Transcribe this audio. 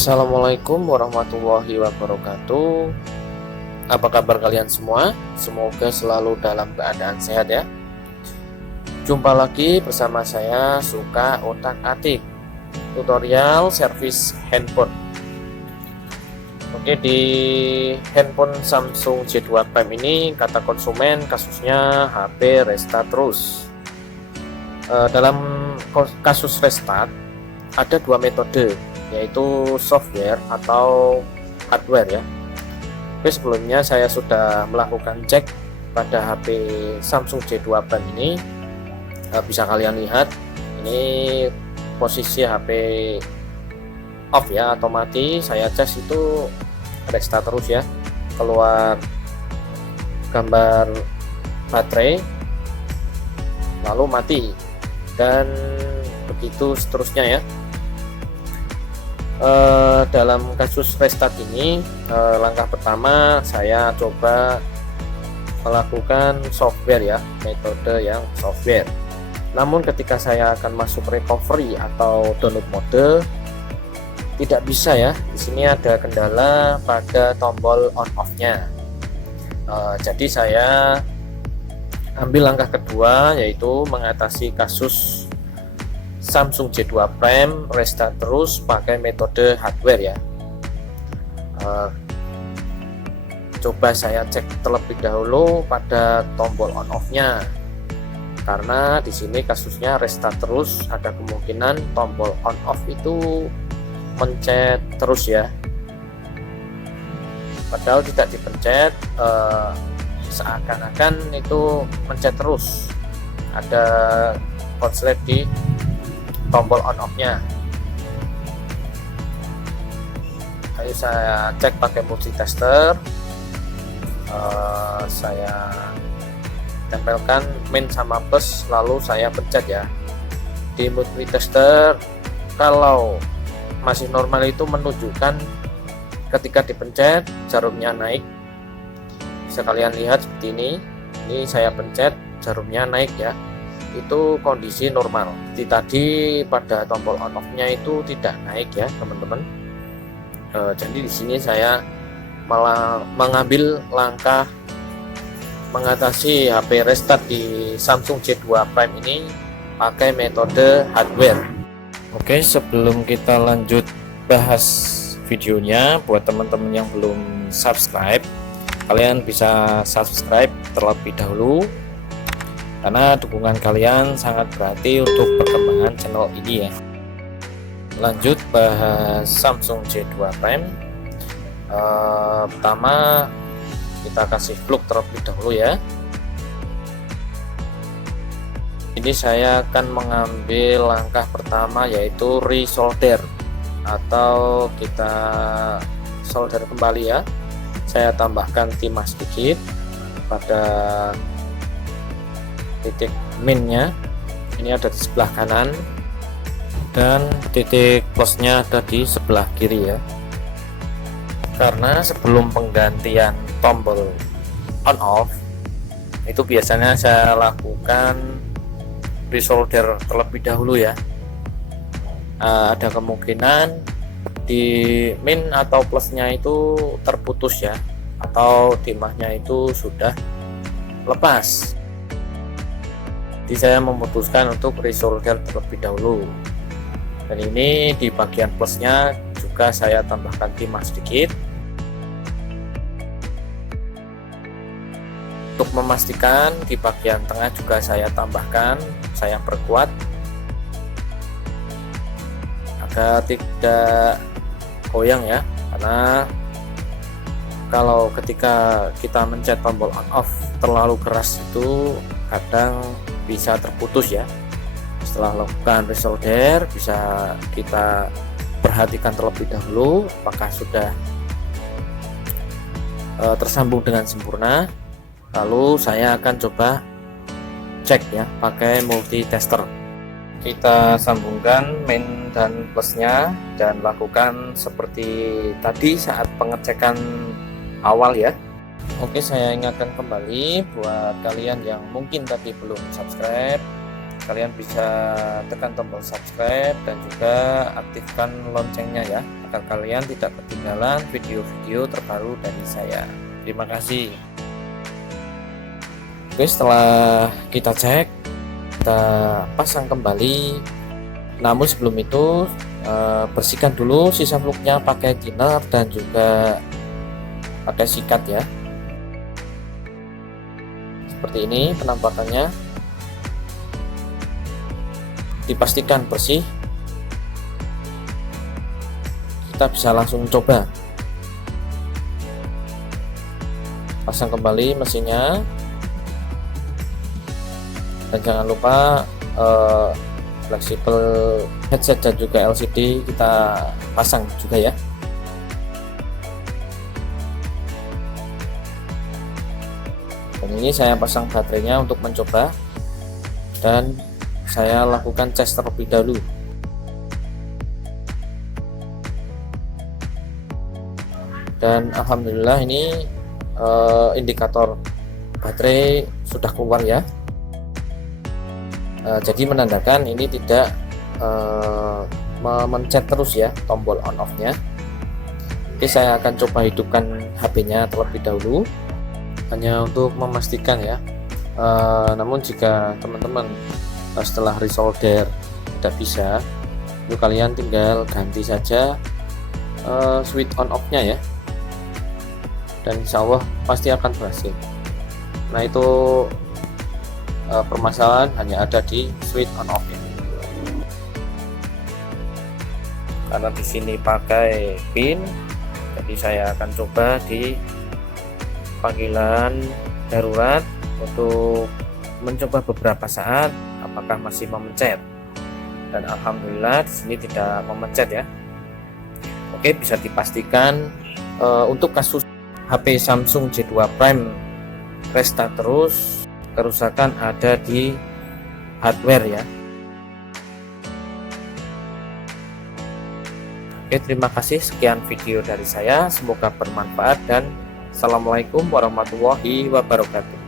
Assalamualaikum warahmatullahi wabarakatuh. Apa kabar kalian semua? Semoga selalu dalam keadaan sehat ya. Jumpa lagi bersama saya Suka Otak Atik, tutorial servis handphone. Oke, di handphone Samsung J2 Prime ini kata konsumen kasusnya HP restart terus. Dalam kasus restart ada dua metode, yaitu software atau hardware ya. Oke, sebelumnya saya sudah melakukan cek pada HP Samsung J2 Prime ini. Bisa kalian lihat ini posisi HP off ya, atau mati. Saya cas itu restart terus ya, keluar gambar baterai lalu mati, dan begitu seterusnya ya. Dalam kasus restart ini, langkah pertama saya coba melakukan software ya, metode yang software. Namun ketika saya akan masuk recovery atau download mode, tidak bisa ya. Di sini ada kendala pada tombol on off-nya. Jadi saya ambil langkah kedua, yaitu mengatasi kasus Samsung J2 Prime restart terus pakai metode hardware ya. Coba saya cek terlebih dahulu pada tombol on off-nya, karena di sini kasusnya restart terus, ada kemungkinan tombol on off itu mencet terus ya. Padahal tidak dipencet, seakan-akan itu mencet terus, ada konslet di tombol on off-nya. Ayo saya cek pakai multitester. Saya tempelkan min sama plus, lalu saya pencet ya. Di multitester, kalau masih normal itu menunjukkan ketika dipencet jarumnya naik. Bisa kalian lihat seperti ini. Ini saya pencet, jarumnya naik ya. Itu kondisi normal. Tadi pada tombol on off-nya itu tidak naik ya teman-teman. Jadi di sini saya malah mengambil langkah mengatasi HP restart di Samsung J2 Prime ini pakai metode hardware. Oke, sebelum kita lanjut bahas videonya, buat teman-teman yang belum subscribe, kalian bisa subscribe terlebih dahulu, karena dukungan kalian sangat berarti untuk perkembangan channel ini ya. Lanjut bahas Samsung J2 Prime. Pertama kita kasih plug terlebih dahulu ya. Ini saya akan mengambil langkah pertama, yaitu resolder atau kita solder kembali ya. Saya tambahkan timah sedikit pada titik minnya, ini ada di sebelah kanan, dan titik plusnya ada di sebelah kiri ya. Karena sebelum penggantian tombol on off itu biasanya saya lakukan resolder terlebih dahulu ya. Ada kemungkinan di min atau plusnya itu terputus ya, atau timahnya itu sudah lepas. Jadi saya memutuskan untuk resolder terlebih dahulu, dan ini di bagian plusnya juga saya tambahkan timah sedikit. Untuk memastikan di bagian tengah juga saya tambahkan, saya perkuat agar tidak goyang ya, karena kalau ketika kita mencet tombol on off terlalu keras itu kadang bisa terputus ya. Setelah lakukan resolder, bisa kita perhatikan terlebih dahulu apakah sudah tersambung dengan sempurna. Lalu saya akan coba cek ya pakai multitester. Kita sambungkan min dan plusnya dan lakukan seperti tadi saat pengecekan awal ya. Oke, saya ingatkan kembali buat kalian yang mungkin tadi belum subscribe, kalian bisa tekan tombol subscribe dan juga aktifkan loncengnya ya, agar kalian tidak ketinggalan video-video terbaru dari saya. Terima kasih. Oke, setelah kita cek, kita pasang kembali. Namun sebelum itu bersihkan dulu sisa fluknya pakai thinner dan juga pakai sikat ya. Seperti ini penampakannya. Dipastikan bersih. Kita bisa langsung coba. Pasang kembali mesinnya. Dan jangan lupa fleksibel headset dan juga LCD kita pasang juga ya. Dan ini saya pasang baterainya untuk mencoba, dan saya lakukan cas terlebih dahulu. Dan alhamdulillah ini indikator baterai sudah keluar ya. Jadi menandakan ini tidak memencet terus ya tombol on off nya. Oke, saya akan coba hidupkan HP nya terlebih dahulu hanya untuk memastikan ya. Namun jika teman-teman setelah resolder tidak bisa, itu kalian tinggal ganti saja switch on off nya ya, dan insya Allah pasti akan berhasil. Nah, itu permasalahan hanya ada di switch on off ini. Karena di sini pakai pin, jadi saya akan coba di panggilan darurat untuk mencoba beberapa saat apakah masih memencet. Dan alhamdulillah di sini tidak memencet ya. Oke, bisa dipastikan untuk kasus HP Samsung J2 Prime restart terus, kerusakan ada di hardware ya. Oke, terima kasih. Sekian video dari saya, semoga bermanfaat dan assalamualaikum warahmatullahi wabarakatuh.